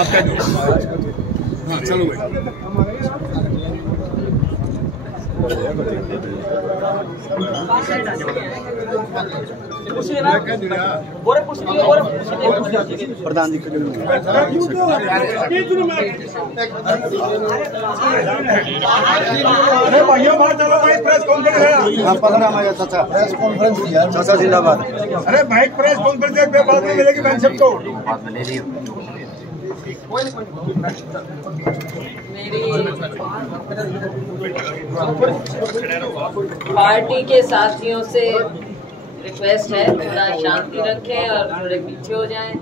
आपका हाँ चलो भाई। प्रधान जी प्रेस कॉन्फ्रेंस चाचा प्रेस कॉन्फ्रेंस चाचा जिंदाबाद। अरे भाई प्रेस कॉन्फ्रेंस बाद में मिलेगी बहन सबको। मेरी पार्टी के साथियों से रिक्वेस्ट है थोड़ा शांति रखें और थोड़े पीछे हो जाएं।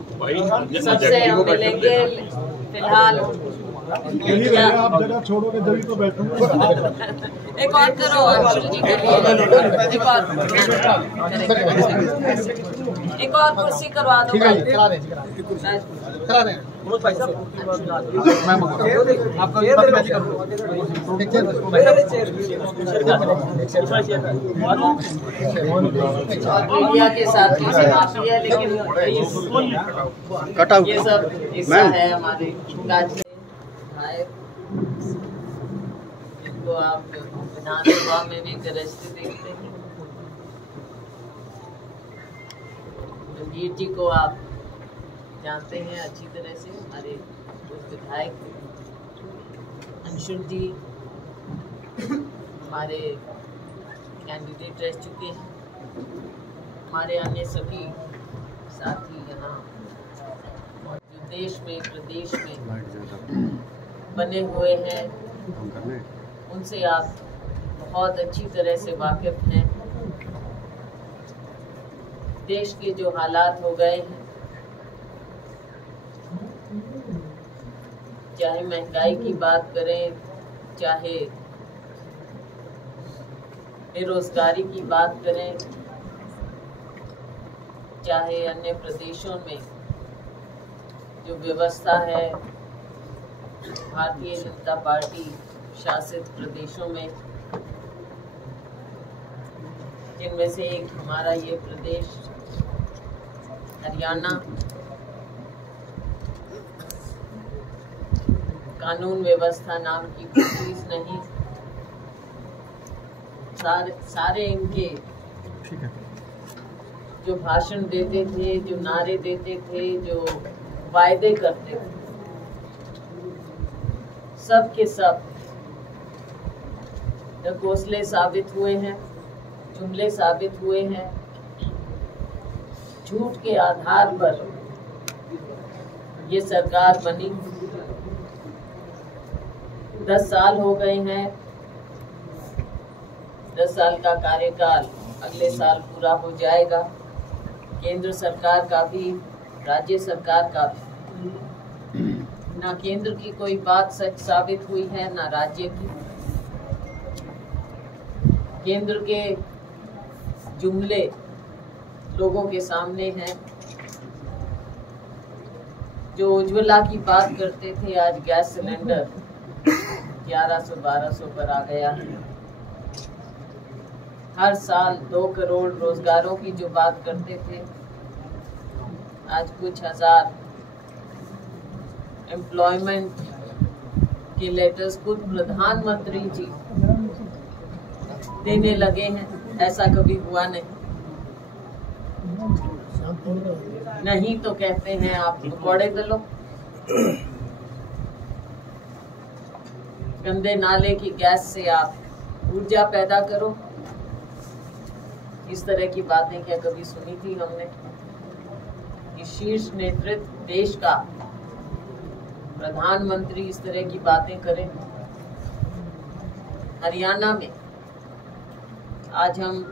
सबसे हम मिलेंगे फिलहाल। आप जगह छोड़ोगे जभी तो बैठूंगा। एक और करो एक और कुर्सी करवा दो। मीडिया के साथियों से माफी है लेकिन ये सब हिस्सा है हमारे काज। इनको आप विधानसभा में भी गरजते देखते हैं। रणवीर जी को आप जानते हैं अच्छी तरह से, हमारे विधायक अंशुल जी हमारे कैंडिडेट रह चुके हैं। हमारे अन्य सभी साथी यहाँ जो देश में प्रदेश में बने हुए हैं उनसे आप बहुत अच्छी तरह से वाकिफ हैं। देश के जो हालात हो गए हैं, चाहे महंगाई की बात करें, चाहे बेरोजगारी की बात करें, चाहे अन्य प्रदेशों में जो व्यवस्था है भारतीय जनता पार्टी शासित प्रदेशों में, जिनमें से एक हमारा ये प्रदेश हरियाणा, कानून व्यवस्था नाम की कोई चीज नहीं। सारे इनके जो भाषण देते थे, जो नारे देते थे, जो वायदे करते थे, सब के सब ढकोसले साबित हुए हैं, जुमले साबित हुए हैं। झूठ के आधार पर ये सरकार बनी। 10 साल हो गए हैं। 10 साल का कार्यकाल अगले साल पूरा हो जाएगा। केंद्र सरकार का भी, राज्य सरकार का भी। ना केंद्र की कोई बात सच साबित हुई है, ना राज्य की। केंद्र के जुमले लोगों के सामने हैं। जो उज्ज्वला की बात करते थे, आज गैस सिलेंडर 1100-1200 पर आ गया है। हर साल 2 करोड़ रोजगारों की जो बात करते थे, आज कुछ हजार एम्प्लॉयमेंट के लेटर्स खुद प्रधानमंत्री जी देने लगे हैं। ऐसा कभी हुआ नहीं तो कहते हैं आप पकौड़े तलो। गंदे नाले की गैस से आप ऊर्जा पैदा करो। इस तरह की बातें क्या कभी सुनी थी हमने कि शीर्ष नेतृत्व देश का प्रधानमंत्री इस तरह की बातें करें। हरियाणा में आज हम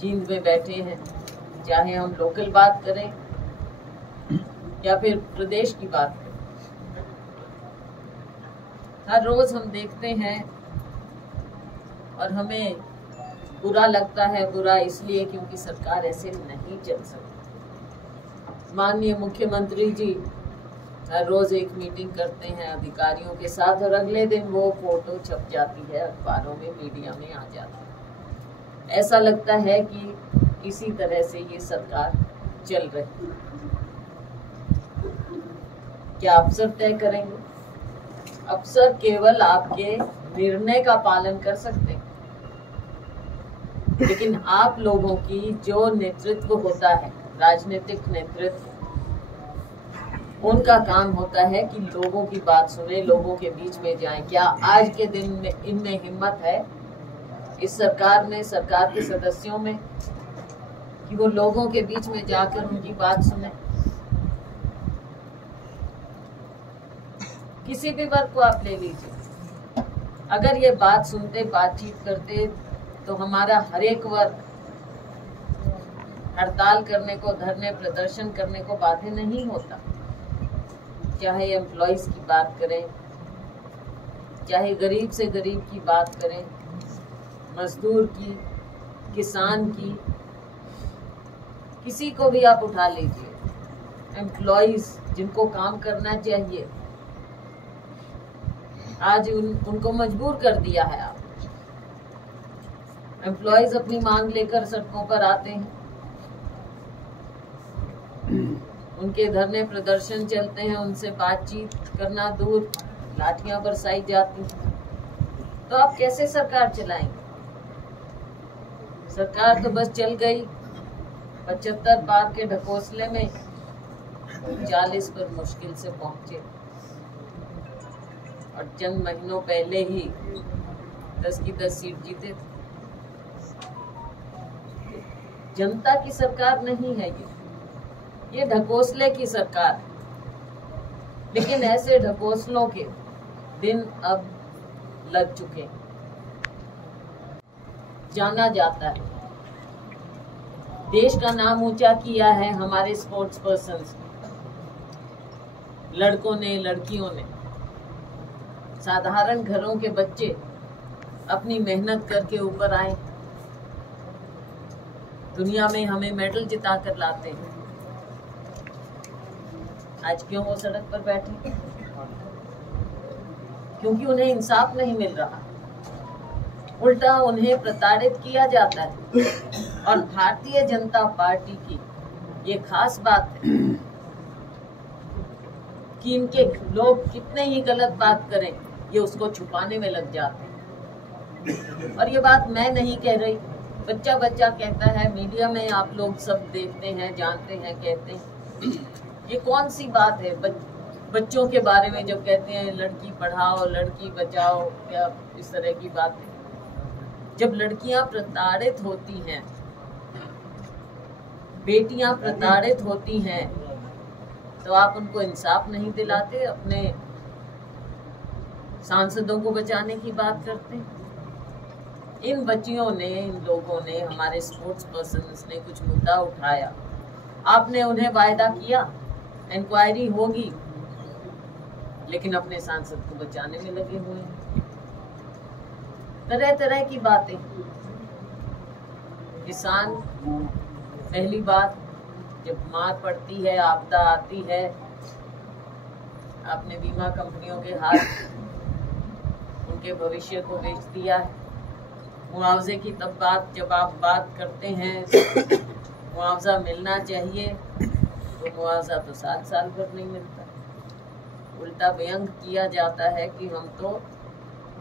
जींद में बैठे हैं, चाहे हम लोकल बात करें या फिर प्रदेश की बात करें, हर रोज हम देखते हैं और हमें बुरा लगता है। बुरा इसलिए क्योंकि सरकार ऐसे नहीं चल सकती। माननीय मुख्यमंत्री जी हर रोज एक मीटिंग करते हैं अधिकारियों के साथ और अगले दिन वो फोटो छप जाती है, अखबारों में, मीडिया में आ जाती है। ऐसा लगता है कि इसी तरह से ये सरकार चल रही। क्या अफसर तय करेंगे? अफसर केवल आपके निर्णय का पालन कर सकते हैं, लेकिन आप लोगों की जो नेतृत्व होता है, राजनीतिक नेतृत्व, उनका काम होता है कि लोगों की बात सुने, लोगों के बीच में जाएं। क्या आज के दिन में इनमें हिम्मत है, इस सरकार में, सरकार के सदस्यों में, कि वो लोगों के बीच में जाकर उनकी बात सुने? किसी भी वर्ग को आप ले लीजिए, अगर ये बात सुनते, बातचीत करते, तो हमारा हर एक वर्ग हड़ताल करने को, धरने प्रदर्शन करने को बाध्य नहीं होता। चाहे एम्प्लॉइज की बात करें, चाहे गरीब से गरीब की बात करें, मजदूर की, किसान की, किसी को भी आप उठा लीजिए। एम्प्लॉइज जिनको काम करना चाहिए, आज उनको मजबूर कर दिया है आप। एम्प्लॉइज अपनी मांग लेकर सड़कों पर आते हैं, उनके धरने प्रदर्शन चलते हैं, उनसे बातचीत करना दूर, लाठियां बरसाई जाती हैं। तो आप कैसे सरकार चलाएंगे? सरकार तो बस चल गई, 75 पार के ढकोसले में 40 पर मुश्किल से पहुंचे, और चंद महीनों पहले ही 10 की 10 सीट जीते थे। जनता की सरकार नहीं है ये ढकोसले की सरकार। लेकिन ऐसे ढकोसलों के दिन अब लग चुके, जाना जाता है। देश का नाम ऊंचा किया है हमारे स्पोर्ट्स पर्सन्स, लड़कों ने, लड़कियों ने। साधारण घरों के बच्चे अपनी मेहनत करके ऊपर आए, दुनिया में हमें मेडल जिता कर लाते हैं। आज क्यों वो सड़क पर बैठे? क्योंकि उन्हें इंसाफ नहीं मिल रहा, उल्टा उन्हें प्रताड़ित किया जाता है। और भारतीय जनता पार्टी की ये खास बात है कि इनके लोग कितने ही गलत बात करें, ये उसको छुपाने में लग जाते हैं। और ये बात मैं नहीं कह रही, बच्चा बच्चा कहता है, मीडिया में आप लोग सब देखते हैं, जानते हैं, कहते हैं। ये कौन सी बात है बच्चों के बारे में जब कहते हैं लड़की पढ़ाओ, लड़की बचाओ, क्या इस तरह की बातें? जब लड़कियां प्रताड़ित होती हैं, बेटियां प्रताड़ित होती हैं, तो आप उनको इंसाफ नहीं दिलाते, अपने सांसदों को बचाने की बात करते हैं। इन बच्चियों ने, इन लोगों ने, हमारे स्पोर्ट्स पर्सन्स ने कुछ मुद्दा उठाया, आपने उन्हें वायदा किया इंक्वायरी होगी, लेकिन अपने सांसद को बचाने में लगे हुए हैं। तरह तरह की बातें। किसान, पहली बात, जब मार पड़ती है, आपदा आती है, आपने बीमा कंपनियों के हाथ उनके भविष्य को बेच दिया है। मुआवजे की तब बात, जब आप बात करते हैं मुआवजा मिलना चाहिए, तो मुआवजा तो 7 साल भर नहीं मिलता। उल्टा व्यंग किया जाता है कि हम तो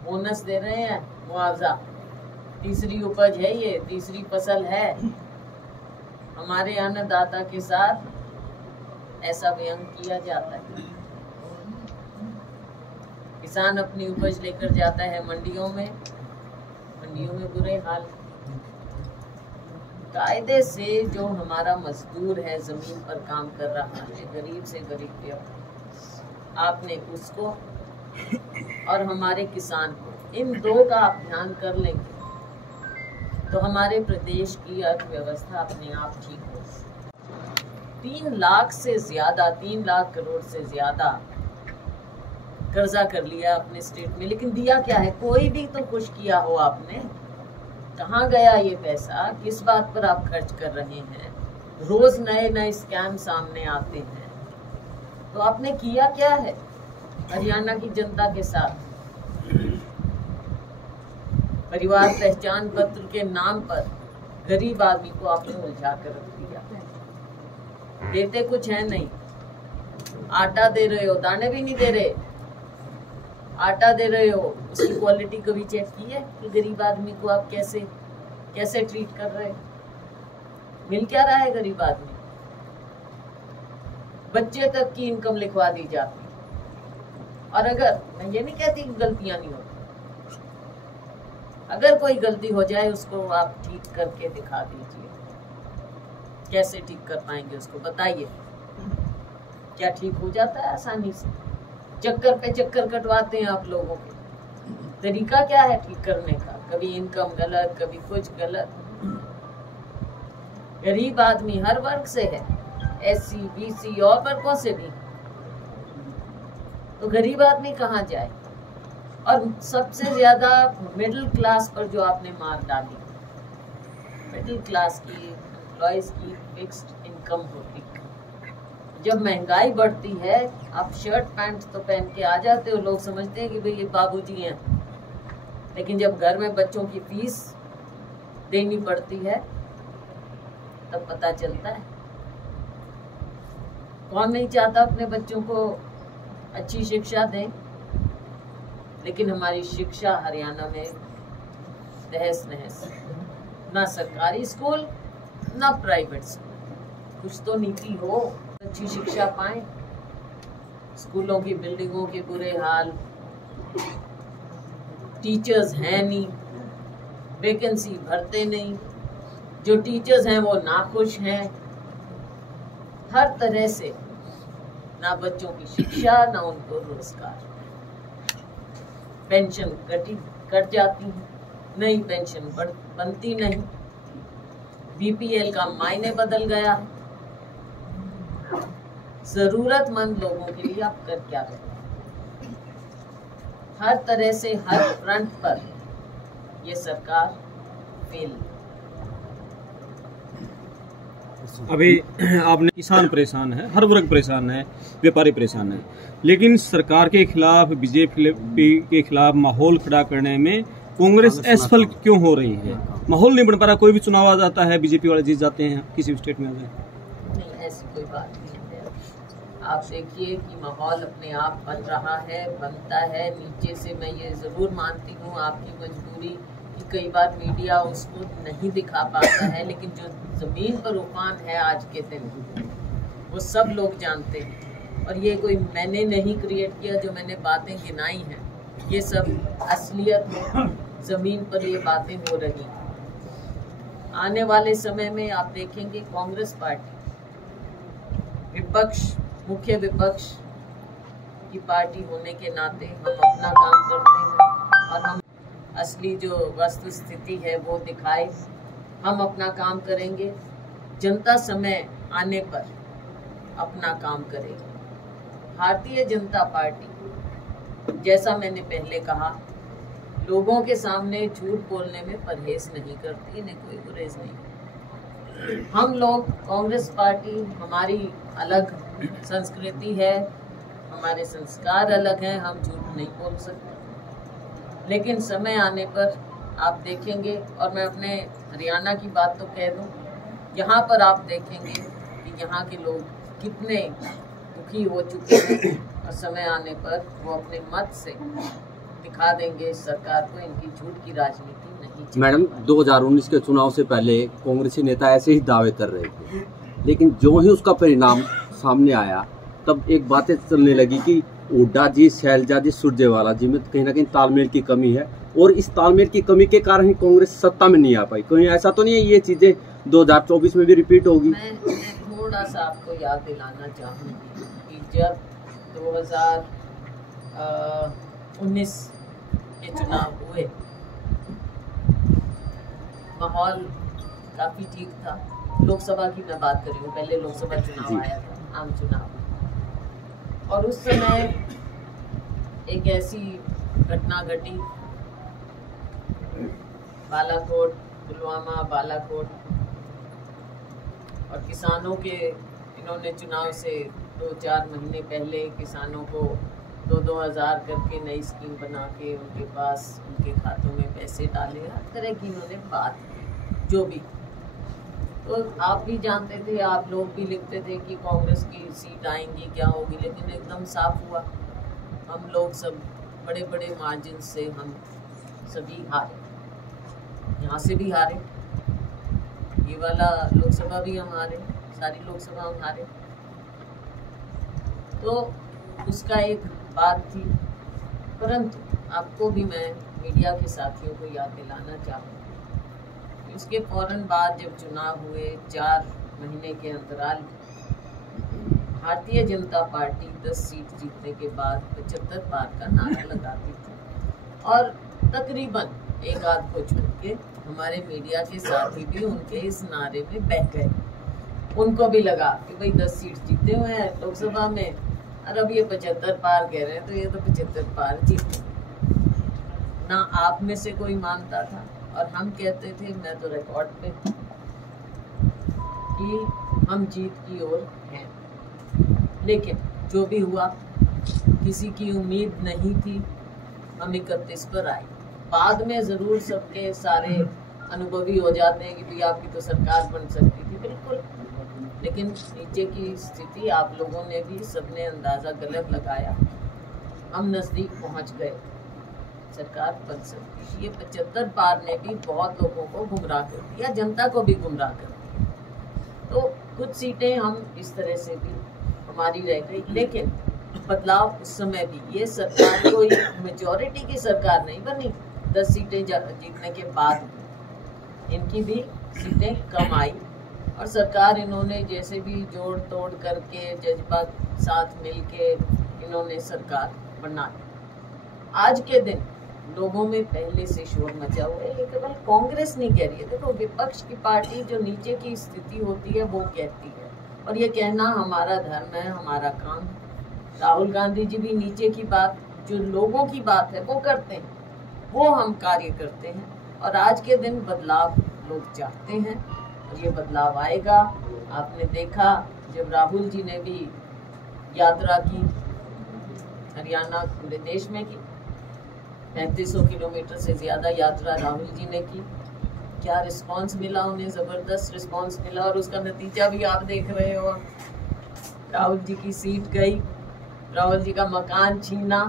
बोनस दे रहे हैं, मुआवजा, तीसरी उपज है, ये तीसरी फसल है। हमारे अन्नदाता के साथ ऐसा व्यंग किया जाता है। किसान अपनी उपज लेकर जाता है मंडियों में बुरे हाल। कायदे से जो हमारा मजदूर है, जमीन पर काम कर रहा है, गरीब से गरीब व्यक्ति, आपने उसको और हमारे किसान को, इन दो का आप ध्यान कर लेंगे तो हमारे प्रदेश की अर्थव्यवस्था अपने आप ठीक हो। 3 लाख से ज्यादा, 3 लाख करोड़ से ज्यादा कर्जा कर लिया अपने स्टेट में, लेकिन दिया क्या है? कोई भी तो कुछ किया हो आपने? कहाँ गया ये पैसा? किस बात पर आप खर्च कर रहे हैं? रोज नए नए स्कैम सामने आते हैं, तो आपने किया क्या है हरियाणा की जनता के साथ? परिवार पहचान पत्र के नाम पर गरीब आदमी को आपने उलझा कर रख दिया। देते कुछ है नहीं, आटा दे रहे हो, दाने भी नहीं दे रहे। आटा दे रहे हो, उसकी क्वालिटी कभी चेक की है कि गरीब आदमी को आप कैसे कैसे ट्रीट कर रहे हैं? मिल क्या रहा है गरीब आदमी? बच्चे तक की इनकम लिखवा दी जाती। और अगर, मैं ये नहीं कहती कि गलतियां नहीं होती, अगर कोई गलती हो जाए उसको आप ठीक करके दिखा दीजिए। कैसे ठीक कर पाएंगे उसको बताइए। क्या ठीक हो जाता है आसानी से? चक्कर पे चक्कर कटवाते हैं आप लोगों के। तरीका क्या है ठीक करने का? कभी इनकम गलत, कभी कुछ गलत। गरीब आदमी हर वर्ग से है, SC, BC और वर्गों से भी। तो गरीब आदमी कहाँ जाए? और सबसे ज्यादा मिडिल क्लास पर जो आपने मार डाली। मिडिल क्लास की एम्प्लॉयज की फिक्स्ड इनकम होती है। जब महंगाई बढ़ती है, आप शर्ट पैंट तो पहन के आ जाते हो, लोग समझते हैं कि भाई ये बाबूजी हैं। लेकिन जब घर में बच्चों की फीस देनी पड़ती है तब पता चलता है। कौन नहीं चाहता अपने बच्चों को अच्छी शिक्षा दें? लेकिन हमारी शिक्षा हरियाणा में तहस नहस। ना सरकारी स्कूल ना प्राइवेट स्कूल। कुछ तो नीति हो, अच्छी शिक्षा पाएं। स्कूलों की बिल्डिंगों के बुरे हाल, टीचर्स हैं नहीं, वैकेंसी भरते नहीं, जो टीचर्स हैं वो नाखुश हैं। हर तरह से ना बच्चों की शिक्षा, ना उनको रोजगार। पेंशन कट जाती है, नई पेंशन बनती नहीं। BPL का मायने बदल गया है। जरूरतमंद लोगों के लिए आप कर क्या रहे? हर तरह से हर फ्रंट पर ये सरकार फेल। अभी आपने किसान परेशान है, हर वर्ग परेशान है, व्यापारी परेशान है, लेकिन सरकार के खिलाफ, बीजेपी के खिलाफ माहौल खड़ा करने में कांग्रेस असफल क्यों हो रही है? माहौल नहीं बन पा रहा। कोई भी चुनाव आ जाता है, बीजेपी वाले जीत जाते हैं किसी भी स्टेट में। नहीं, ऐसी कोई बात नहीं है। आप देखिए कि माहौल अपने आप बन रहा है, बनता है नीचे से। मैं ये जरूर मानती हूँ आपकी मजबूरी कि कई बार मीडिया उसको नहीं दिखा पाता है, लेकिन जो जमीन पर उफान है आज के दिन वो सब लोग जानते हैं। और ये कोई मैंने नहीं क्रिएट किया, जो मैंने बातें गिनाई हैं ये सब असलियत में जमीन पर ये बातें हो रही हैं। आने वाले समय में आप देखेंगे कांग्रेस पार्टी विपक्ष, मुख्य विपक्ष की पार्टी होने के नाते हम अपना काम करते हैं और हम असली जो वस्तु स्थिति है वो दिखाए। हम अपना काम करेंगे, जनता समय आने पर अपना काम करेगी। भारतीय जनता पार्टी, जैसा मैंने पहले कहा, लोगों के सामने झूठ बोलने में परहेज नहीं करती, इन्हें कोई गुरेज नहीं। हम लोग कांग्रेस पार्टी, हमारी अलग संस्कृति है, हमारे संस्कार अलग हैं, हम झूठ नहीं बोल सकते। लेकिन समय आने पर आप देखेंगे, और मैं अपने हरियाणा की बात तो कह दूं, यहाँ पर आप देखेंगे कि यहाँ के लोग कितने दुखी हो चुके हैं और समय आने पर वो अपने मत से दिखा देंगे सरकार को इनकी झूठ की राजनीति नहीं चलेगी। मैडम, 2019 के चुनाव से पहले कांग्रेसी नेता ऐसे ही दावे कर रहे थे, लेकिन जो ही उसका परिणाम सामने आया तब एक बातें चलने लगी कि हुड्डा जी, शैलजा जी, सुरजेवाला जी में कहीं ना कहीं तालमेल की कमी है, और इस तालमेल की कमी के कारण ही कांग्रेस सत्ता में नहीं आ पाई। कहीं ऐसा तो नहीं है ये चीजें 2024 में भी रिपीट होगी? मैं थोड़ा सा आपको याद दिलाना चाहूँगी कि जब 2019 के चुनाव हुए, माहौल काफी ठीक था। लोकसभा की मैं बात कर रही हूँ, पहले लोकसभा चुनाव आया था, आम चुनाव, और उस समय एक ऐसी घटना घटी, बालाकोट, पुलवामा, बालाकोट, और किसानों के इन्होंने चुनाव से 2-4 महीने पहले किसानों को 2-2 हज़ार करके नई स्कीम बना के उनके पास, उनके खातों में पैसे डाले। हर तरह की इन्होंने बात की, जो भी तो आप भी जानते थे, आप लोग भी लिखते थे कि कांग्रेस की सीट आएंगी, क्या होगी, लेकिन एकदम साफ हुआ। हम लोग सब बड़े बड़े मार्जिन से हम सभी हारे, यहाँ से भी हारे, ये वाला लोकसभा भी हम हारे, सारी लोकसभा हम हारे। तो उसका एक बात थी, परंतु आपको भी मैं मीडिया के साथियों को याद दिलाना चाहूँगी, उसके फौरन बाद जब चुनाव हुए 4 महीने के अंतराल में भारतीय जनता पार्टी 10 सीट जीतने के बाद 75 पार का नारा लगाती थी, और तकरीबन एक आध को छोड़ के हमारे मीडिया के साथी भी उनके इस नारे में बह गए। उनको भी लगा कि भाई 10 सीट जीते हुए हैं लोकसभा में, और अब ये 75 पार कह रहे हैं, तो ये तो 75 पार जीते। ना आप में से कोई मानता था, और हम कहते थे, मैं तो रिकॉर्ड पे, कि हम जीत की ओर हैं। लेकिन जो भी हुआ, किसी की उम्मीद नहीं थी, हम 31 पर आए। बाद में ज़रूर सबके सारे अनुभवी हो जाते हैं कि भाई आपकी तो सरकार बन सकती थी, बिल्कुल, लेकिन नीचे की स्थिति आप लोगों ने भी सबने अंदाज़ा गलत लगाया। हम नज़दीक पहुंच गए, सरकार बन सकती थी। ये 75 पार ने भी बहुत लोगों को गुमराह कर दिया, जनता को भी गुमराह कर दिया। तो कुछ सीटें हम इस तरह से भी हमारी रह गई, लेकिन बदलाव उस समय भी, ये सरकार कोई मेजॉरिटी की सरकार नहीं बनी। 10 सीटें जीतने के बाद भी इनकी भी सीटें कम आई, और सरकार इन्होंने जैसे भी जोड़ तोड़ करके, जज्बा साथ मिल के इन्होंने सरकार बनाई। आज के दिन लोगों में पहले से शोर मचा हुआ है। ये केवल कांग्रेस नहीं कह रही है, देखो विपक्ष की पार्टी जो नीचे की स्थिति होती है वो कहती है, और ये कहना हमारा धर्म है, हमारा काम है। राहुल गांधी जी भी नीचे की बात, जो लोगों की बात है वो करते हैं, वो हम कार्य करते हैं, और आज के दिन बदलाव लोग चाहते हैं, और ये बदलाव आएगा। आपने देखा जब राहुल जी ने भी यात्रा की, हरियाणा पूरे देश में की, 3500 किलोमीटर से ज़्यादा यात्रा राहुल जी ने की। क्या रिस्पांस मिला उन्हें, ज़बरदस्त रिस्पांस मिला, और उसका नतीजा भी आप देख रहे हो। राहुल जी की सीट गई, राहुल जी का मकान छीना,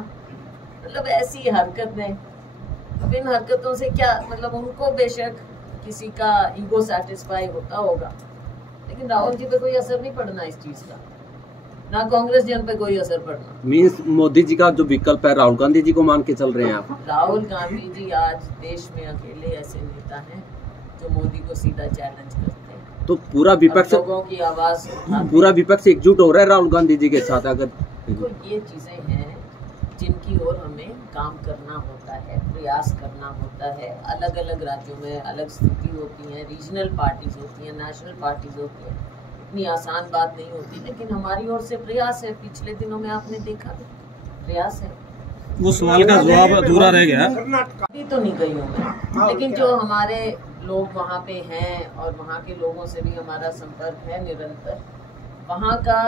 मतलब ऐसी हरकतें। अब इन हरकतों से क्या मतलब, उनको बेशक किसी का ईगो सेटिस्फाई होता होगा, लेकिन राहुल जी पे कोई असर नहीं पड़ना इस चीज़ का, ना कांग्रेस जन पे कोई असर पड़ना। मीन्स मोदी जी का जो विकल्प है राहुल गांधी जी को मान के चल रहे हैं आप? राहुल गांधी जी आज देश में अकेले ऐसे नेता हैं जो मोदी को सीधा चैलेंज करते हैं। तो पूरा विपक्ष, लोगों की आवाज, पूरा विपक्ष एकजुट हो रहा है राहुल गांधी जी के साथ। अगर तो ये चीजें हैं जिनकी ओर हमें काम करना होता है, प्रयास करना होता है। अलग अलग राज्यों में अलग स्थिति होती है, रीजनल पार्टीज होती हैं, नेशनल पार्टीज होती हैं, इतनी आसान बात नहीं होती, लेकिन हमारी ओर से प्रयास है। पिछले दिनों में आपने देखा प्रयास है। वो सवाल का जवाब अधूरा रह गया। अभी तो नहीं गई हूँ मैं, लेकिन जो हमारे लोग वहाँ पे हैं और वहाँ के लोगों से भी हमारा संपर्क है निरंतर, वहाँ का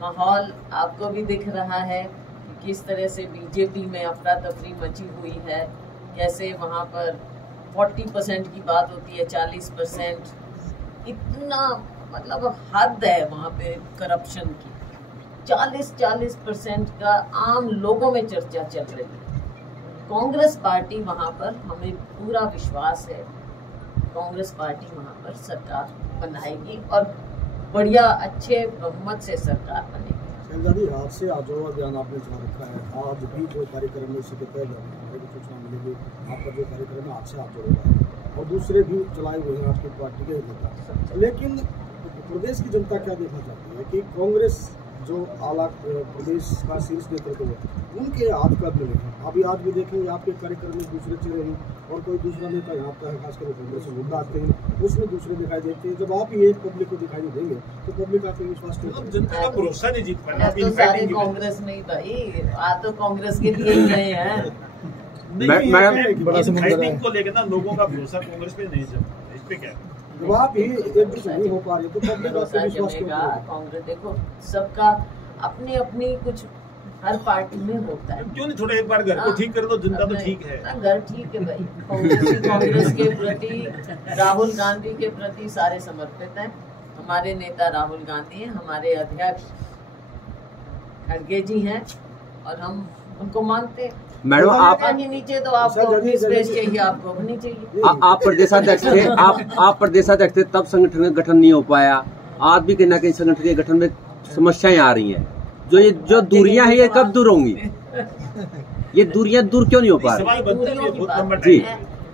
माहौल आपको भी दिख रहा है कि किस तरह से बीजेपी में अफरा तफरी मची हुई है, कैसे वहाँ पर 40% की बात होती है, 40%, इतना मतलब हद है वहाँ पे करप्शन की। 40% का आम लोगों में चर्चा चल रही है। कांग्रेस पार्टी वहाँ पर, हमें पूरा विश्वास है, कांग्रेस पार्टी वहाँ पर सरकार बनाएगी और बढ़िया अच्छे बहुमत से सरकार बनेगी। शैलजा जी, आज से आजो अभियान आपने चला रखा है, आज भी जो कार्यक्रम है इसके तहत हमें सूचना मिलेगी आपका जो कार्यक्रम है आज से आप जोड़ेगा, और दूसरे भी चलाए हुए हैं आपकी पार्टी के नेता। लेकिन प्रदेश की जनता क्या देखना चाहती है कि कांग्रेस जो आला प्रदेश का शीर्ष नेतृत्व है उनके हाथ कब मिले हैं। अभी आज भी देखेंगे आपके कार्यक्रम में दूसरे चेहरे हैं और कोई दूसरा नेता यहाँ पर खासकर कांग्रेस से मुद्दा आते हैं उसमें दूसरे दिखाई देते हैं। जब आप ही एक पब्लिक को दिखाई नहीं देंगे तो पब्लिक आपके विश्वास मतलब जनता का भरोसा नहीं जीत पाना। तो सारे कांग्रेस में ही भाई, आज तो कांग्रेस के लिए ही गए हैं। फाइटिंग को लेकर ना लोगों का भरोसा कांग्रेस पे नहीं जमता, इस पे क्या है? जब आप ही एकजुट नहीं हो पा रहे तो पब्लिक आपके विश्वास कांग्रेस, देखो सबका अपनी अपनी कुछ हर पार्टी में होता है। क्यों नहीं थोड़ा एक बार घर को ठीक कर दो, जनता तो ठीक है। घर ठीक है भाई। कांग्रेस के प्रति, राहुल गांधी के प्रति सारे समर्पित हैं। हमारे नेता राहुल गांधी हैं, हमारे अध्यक्ष खड़गे जी हैं और हम उनको मानते हैं। मैडम आप नीचे तो आपको अपनी स्पेस चाहिए, आपको अपनी चाहिए। आप प्रदेशाध्यक्ष थे, आप प्रदेशाध्यक्ष थे, तब संगठन का गठन नहीं हो पाया। आज भी कहीं ना कहीं संगठन के गठन में समस्याएं आ रही हैं। जो दूरियां हैं ये कब दूर होंगी? ये दूरियां दूर क्यों नहीं हो पा रही? जी,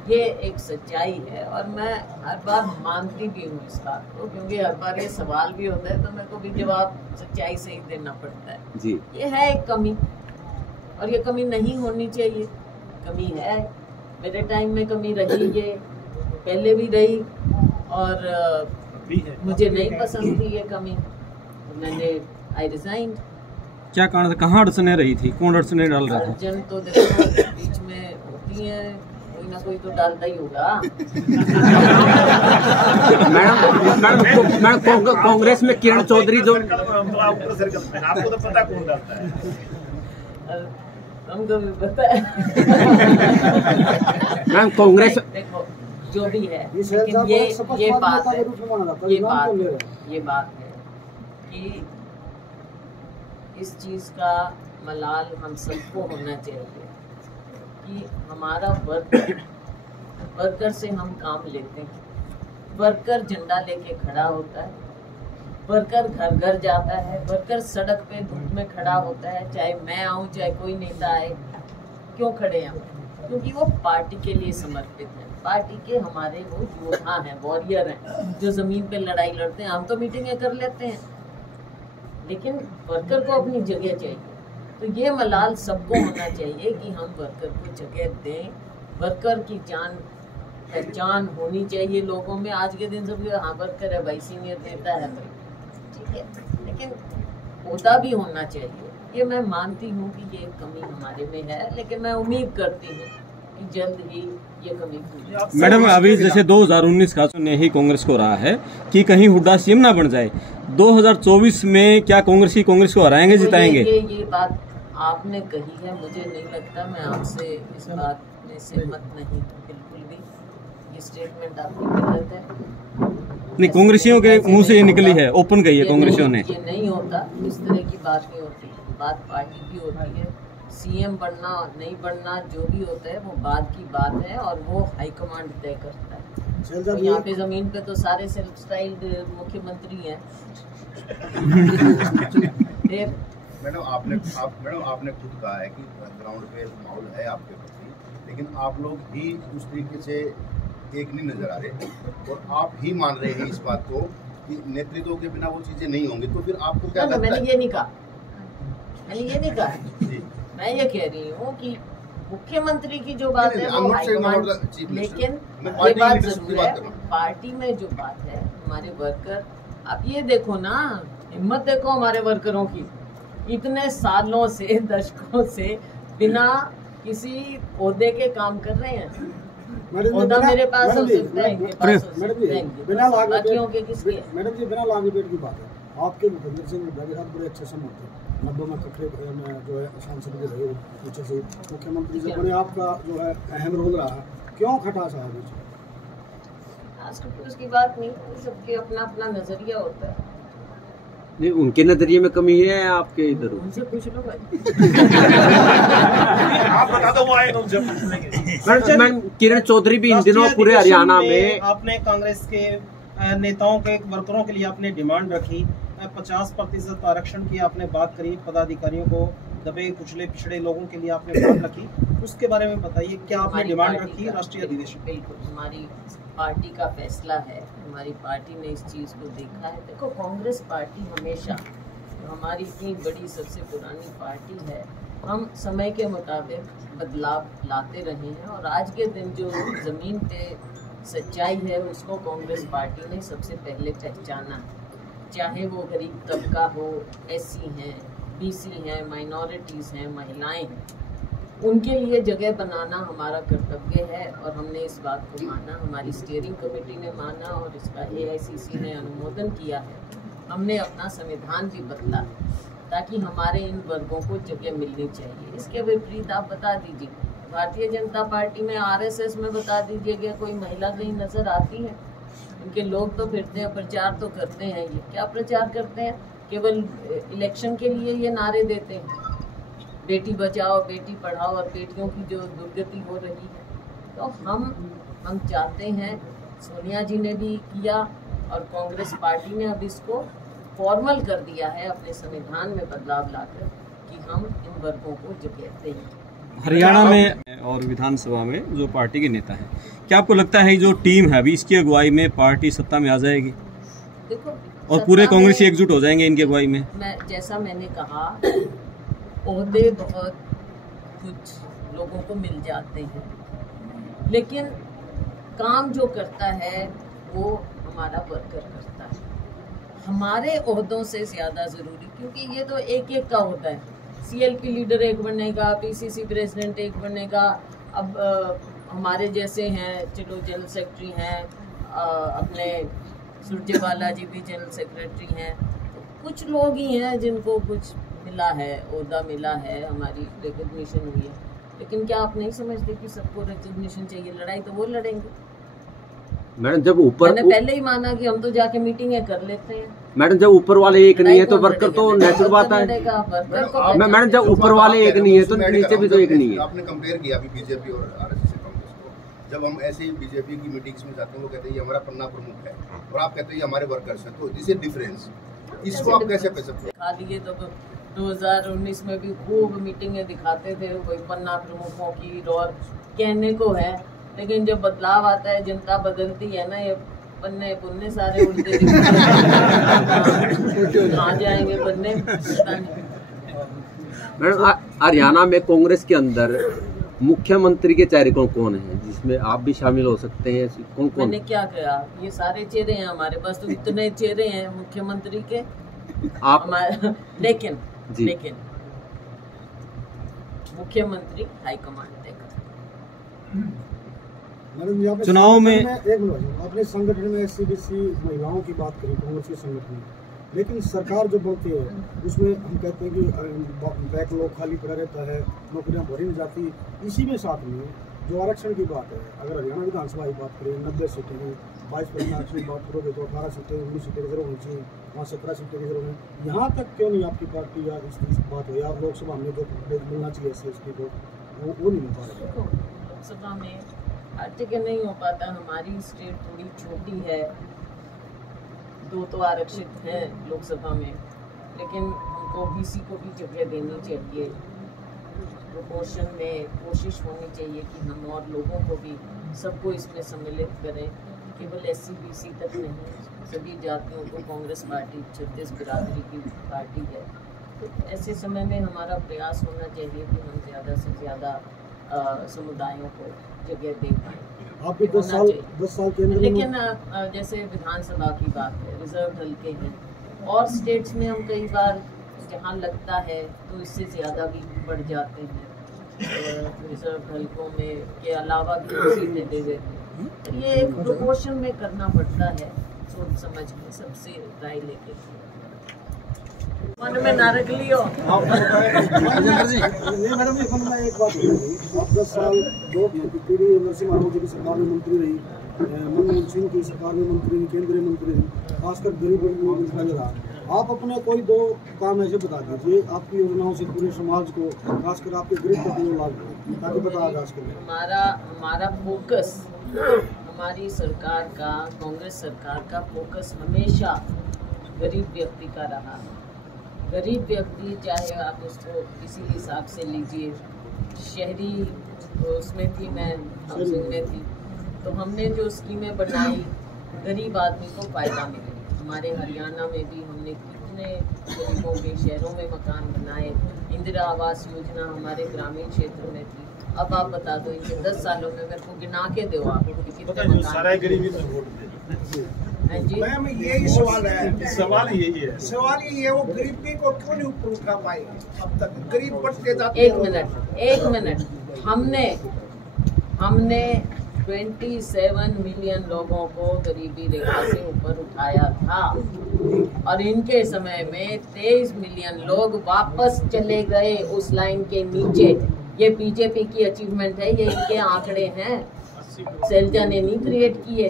ये एक सच्चाई है और मैं हर बार मानती भी हूँ इस बात को, क्योंकि हर बार ये सवाल भी होता है तो मेरे को भी जवाब सच्चाई से ही देना पड़ता है। जी, ये है एक कमी और ये कमी नहीं होनी चाहिए। कमी है, मेरे टाइम में कमी रही, ये पहले भी रही और मुझे नहीं पसंद थी ये कमी, मैंने आई रिजाइन। क्या कारण था, कहाँ अड़चने रही थी, कौन अड़चने डाल रहा था? अड़चन तो देखो बीच में होती है, कोई ना कोई तो डालता ही होगा। मैडम कांग्रेस में किरण चौधरी जो आपको तो पता कौन डालता है, हमको भी पता है। मैम कांग्रेस देखो जो भी है, लेकिन ये बात है कि इस चीज का मलाल हम सबको होना चाहिए कि हमारा वर्कर से हम काम लेते हैं। वर्कर झंडा लेके खड़ा होता है, वर्कर घर घर जाता है, वर्कर सड़क पे धूप में खड़ा होता है, चाहे मैं आऊँ चाहे कोई नेता आए। क्यों खड़े हैं? क्योंकि वो पार्टी के लिए समर्पित है। पार्टी के हमारे वो योद्धा हैं, वॉरियर हैं, जो जमीन पे लड़ाई लड़ते हैं। हम तो मीटिंगें कर लेते हैं, लेकिन वर्कर को अपनी जगह चाहिए। तो ये मलाल सबको होना चाहिए कि हम वर्कर को जगह दें। वर्कर की पहचान होनी चाहिए लोगों में। आज के दिन सब हाँ वर्कर है भाई, सीनियर नेता है भाई, ठीक है, लेकिन होता भी होना चाहिए। ये मैं मानती हूँ कि ये कमी हमारे में है, लेकिन मैं उम्मीद करती हूँ कि जल्द ही ये कमी पूरी। मैडम अभी जैसे 2019 का चुनाव ही कांग्रेस को रहा है कि कहीं हुड्डा सीएम ना बन जाए, 2024 में क्या कांग्रेस को हराएंगे, जिताएंगे? ये बात आपने कही है, मुझे नहीं लगता, मैं आपसे इस बात में सहमत नहीं, बिल्कुल भी। ये स्टेटमेंट आपकी गलत है। नहीं, कांग्रेसियों के मुंह से ये निकली है, ओपन कही है कांग्रेसियों ने। ये नहीं होता, इस तरह की बात नहीं होती। बात पार्टी की होती है। सीएम बनना नहीं बनना जो भी होता है वो बाद की बात है और वो हाईकमांड तय करता है। तो यहाँ पे जमीन पे तो सारे सेल्फ स्टाइल्ड मुख्यमंत्री हैं। मैडम आपने खुद कहा है कि ग्राउंड पे माहौल है आपके प्रति, लेकिन आप लोग ही उस तरीके से एक नहीं नजर आ रहे और आप ही मान रहे हैं इस बात को कि नेतृत्व के बिना वो चीजें नहीं होंगी। तो फिर आपको क्या लगता है? मैंने ये नहीं कहा, मैं ये कह रही हूँ कि मुख्यमंत्री की जो बात है वो हाईकमांड, लेकिन ये बात जरूर है पार्टी में जो बात है हमारे वर्कर, आप ये देखो ना, हिम्मत देखो हमारे वर्करों की, इतने सालों से दशकों से बिना किसी ओहदे के काम कर रहे हैं। ओहदा मेरे पास हो सकता है, इनके पास हो सकता है, बाकियों के किसके? मैडम जी बिना लागे पेट की बात है, आपके भूपेंद्र सिंह हुड्डा के साथ बड़े अच्छे संबंध थे। 90 में कटरे में जो है सांसद भी रहे, पीछे से मुख्यमंत्री से बने, आपका जो है अहम रोल रहा है। क्यों खटास है बीच? उसकी बात नहीं, सबके अपना अपना नजरिया होता है। नहीं, उनके नजरिए में कमी है, आपके इधर उनसे पूछ लो भाई। आप बता दो, वो आएगा उनसे पूछने। मैम किरण चौधरी भी इन दिनों पूरे हरियाणा में आपने कांग्रेस के नेताओं के वर्करों के लिए आपने डिमांड रखी, 50% आरक्षण की आपने बात करी, पदाधिकारियों को दबे कुचले पिछड़े लोगों के लिए आपने बात रखी, उसके बारे में बताइए, क्या आपने डिमांड रखी राष्ट्रीय अधिवेशन? बिल्कुल हमारी पार्टी का फैसला है, हमारी पार्टी ने इस चीज़ को देखा है। देखो कांग्रेस पार्टी हमेशा, जो हमारी इतनी बड़ी सबसे पुरानी पार्टी है, हम समय के मुताबिक बदलाव लाते रहे हैं और आज के दिन जो ज़मीन पे सच्चाई है उसको कांग्रेस पार्टी ने सबसे पहले पहचाना। चाहे वो गरीब तबका हो, एससी हैं, बीसी हैं, माइनॉरिटीज़ हैं, महिलाएं हैं, उनके लिए जगह बनाना हमारा कर्तव्य है और हमने इस बात को माना, हमारी स्टीयरिंग कमेटी ने माना और इसका AICC ने अनुमोदन किया है। हमने अपना संविधान भी बदला ताकि हमारे इन वर्गों को जगह मिलनी चाहिए। इसके विपरीत आप बता दीजिए, भारतीय जनता पार्टी में, आरएसएस में बता दीजिए कि कोई महिला कहीं नजर आती है? इनके लोग तो फिरते हैं, प्रचार तो करते हैं। ये क्या प्रचार करते हैं? केवल इलेक्शन के लिए ये नारे देते हैं, बेटी बचाओ, बेटी पढ़ाओ, और बेटियों की जो दुर्गति हो रही है। तो हम चाहते हैं, सोनिया जी ने भी किया और कांग्रेस पार्टी ने अब इसको फॉर्मल कर दिया है अपने संविधान में बदलाव लाकर कि हम इन वर्गों को जगह दें। हरियाणा में और विधानसभा में जो पार्टी के नेता हैं, क्या आपको लगता है जो टीम है अभी इसकी अगुवाई में पार्टी सत्ता में आ जाएगी? देखो, और पूरे कांग्रेसी एकजुट हो जाएंगे इनकी अगुवाई में? जैसा मैंने कहा, ओहदे बहुत कुछ लोगों को मिल जाते हैं, लेकिन काम जो करता है वो हमारा वर्कर करता है। हमारे ओहदों से ज़्यादा ज़रूरी, क्योंकि ये तो एक एक का होता है। सीएलपी लीडर एक बनेगा, पीसीसी प्रेसिडेंट एक बनेगा, अब हमारे जैसे हैं, चलो जनरल सेक्रेटरी हैं, अपने सुरजेवाला जी भी जनरल सेक्रेटरी हैं। तो कुछ लोग ही हैं जिनको कुछ मिला है, ओहदा मिला है, हमारी रिकग्निशन हुई है। लेकिन क्या आप नहीं समझते कि सबको रिकग्निशन चाहिए? लड़ाई तो वो लड़ेंगे। मैडम जब ऊपर, मैंने पहले ही माना कि हम तो जाके मीटिंगें कर लेते हैं। मैडम जब ऊपर वाले एक नहीं है तो वर्कर तो नेचुरल बात है। मैडम जब ऊपर वाले एक नहीं है तो नीचे भी तो एक नहीं है। आपने कंपेयर किया अभी बीजेपी और आरएसएस कांग्रेस को। जब हम ऐसे ही बीजेपी की मीटिंग्स में जाते हैं, वो कहते हैं ये हमारा पन्ना प्रमुख है, और आप कहते हैं ये हमारे वर्कर्स हैं। तो दिस इज डिफरेंस, इसको आप कैसे कह सकते हैं? खा लिए तो 2019 में भी खूब मीटिंगें दिखाते थे, वही पन्ना प्रमुखों की, और कहने को है, लेकिन जब बदलाव आता है, जनता बदलती है ना, ये पन्ने पुन्ने सारे उल्टे कहाँ जाएंगे पन्ने, पता नहीं। मैडम हरियाणा में कांग्रेस के अंदर मुख्यमंत्री के चेहरे कौन कौन है, जिसमें आप भी शामिल हो सकते हैं? कौन कौन? मैंने क्या कहा, ये सारे चेहरे हैं हमारे पास, तो इतने चेहरे हैं मुख्यमंत्री के आप हमारे। लेकिन मुख्यमंत्री हाईकमांड तय करता है। मैडम यहाँ पे चुनाव में एक मिनट, अपने संगठन में एससी-बीसी महिलाओं की बात करें, कांग्रेस के संगठन में, लेकिन सरकार जो बनती है उसमें हम कहते हैं कि बैकलॉग खाली पड़ा रहता है, नौकरियां भरी नहीं जाती। इसी में साथ में जो आरक्षण की बात है, अगर हरियाणा विधानसभा की बात करें, 90 सीटें हैं, 22% आरक्षण की बात करोगे तो 18 सीटें, 19 सीटें रिजर्व होनी चाहिए, वहाँ 17 सीटें रिजर्व हैं। यहाँ तक क्यों नहीं आपकी पार्टी या इस बात हो, या लोकसभा में जो मिलना चाहिए SC/ST को, वो नहीं मिल पा रहा? लोकसभा में हर जगह नहीं हो पाता। हमारी स्टेट थोड़ी छोटी है, 2 तो आरक्षित हैं लोकसभा में, लेकिन हमको BC को भी जगह देनी चाहिए। प्रोपोर्शन में कोशिश होनी चाहिए कि हम और लोगों को भी, सबको इसमें सम्मिलित करें। केवल SC/BC तक नहीं, सभी जातियों को कांग्रेस पार्टी 36 बिरादरी की पार्टी है। तो ऐसे समय में हमारा प्रयास होना चाहिए कि हम ज़्यादा से ज़्यादा समुदायों को जगह दे पाएँ। आपके 10 साल केंद्र में, लेकिन जैसे विधानसभा की बात है, रिजर्व हल्के हैं, और स्टेट्स में हम कई बार जहाँ लगता है तो इससे ज़्यादा भी बढ़ जाते हैं। रिजर्व हल्कों में के अलावा भी सीटें दे देते हैं। तो ये एक प्रोपोर्शन में करना पड़ता है, सोच समझ के, सबसे राय लेके। मन में ना रख लियो। नहीं मैडम, ये मैं एक बात बोलूँगी, आप 10 साल जो पीढ़ी नरसिम्हा राव जी की सरकार में मंत्री रही, मनमोहन सिंह की सरकार में मंत्री रही, केंद्रीय मंत्री रही, खासकर गरीब नजर आ। आप अपने कोई 2 काम ऐसे बता दीजिए आपकी योजनाओं से पूरे समाज को, खासकर आपके गरीब को लाभ हो, ताकि बताया जा सके। हमारा फोकस, हमारी सरकार का, कांग्रेस सरकार का फोकस हमेशा गरीब व्यक्ति का रहा। गरीब व्यक्ति, चाहे आप उसको किसी हिसाब से लीजिए, शहरी उसमें थी, मैं हाउसिंग में थी, तो हमने जो स्कीमें बनाई, गरीब आदमी को फ़ायदा मिले। हमारे हरियाणा में भी हमने कितने गरीबों के शहरों में मकान बनाए। इंदिरा आवास योजना हमारे ग्रामीण क्षेत्र में थी। अब आप बता दो, इनके 10 सालों में मेरे को गिना के दो आप कितने मकान। मैम यही सवाल है, सवाल यही है, सवाल यही है, वो गरीबी को क्यों नहीं ऊपर उठा पाए अब तक? गरीब बढ़ते जाते। एक मिनट, हमने 27 मिलियन लोगों को गरीबी रेखा से ऊपर उठाया था और इनके समय में 23 मिलियन लोग वापस चले गए उस लाइन के नीचे। ये बीजेपी की अचीवमेंट है, ये इनके आंकड़े हैं, शैलजा ने नहीं क्रिएट किए,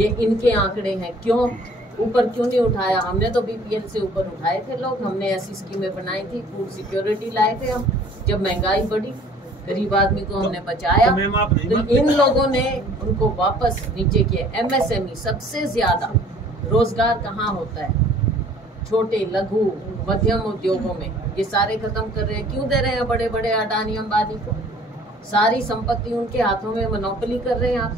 ये इनके आंकड़े हैं। क्यों ऊपर क्यों नहीं उठाया? हमने तो बीपीएल से ऊपर उठाए थे लोग, हमने ऐसी स्कीमें बनाई थी, फूड सिक्योरिटी लाए थे हम, जब महंगाई बढ़ी गरीब आदमी को हमने बचाया। तो इन लोगों ने उनको वापस नीचे किया। एमएसएमई सबसे ज्यादा रोजगार कहाँ होता है? छोटे लघु मध्यम उद्योगों में, ये सारे खत्म कर रहे हैं। क्यों दे रहे हैं बड़े बड़े अडानी अंबानी को? सारी संपत्ति उनके हाथों में मोनोपोली कर रहे हैं आप।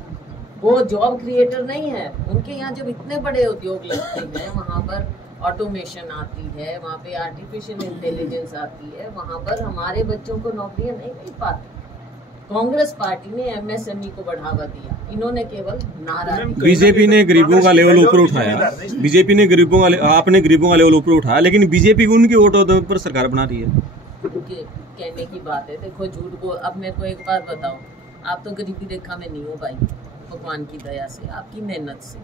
वो जॉब क्रिएटर नहीं है। उनके यहाँ जब इतने बड़े उद्योग लगते हैं, वहाँ पर ऑटोमेशन आती है, वहाँ पे आर्टिफिशियल इंटेलिजेंस आती है, वहाँ पर हमारे बच्चों को नौकरियां नहीं मिल पाती। कांग्रेस पार्टी ने एमएसएमई को बढ़ावा दिया, इन्होंने केवल नारा। बीजेपी ने गरीबों का लेवल ऊपर उठाया, बीजेपी ने गरीबों का, आपने गरीबों का लेवल ऊपर उठाया, लेकिन बीजेपी को उनके वोटों पर सरकार बना रही है। कहने की बात है, देखो झूठ बोल। अब मेरे को एक बात बताओ, आप तो गरीबी रेखा में नहीं हो भाई, भगवान की दया से, आपकी मेहनत से।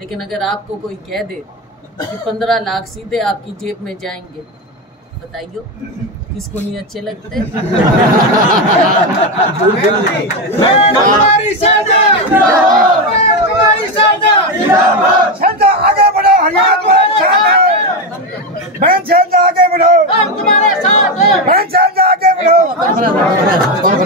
लेकिन अगर आपको कोई कह दे कि 15 लाख सीधे आपकी जेब में जाएंगे, बताइयो किसको नहीं अच्छे लगते? आगे बढ़ो, आगे बढ़ो, आगे बढ़ो।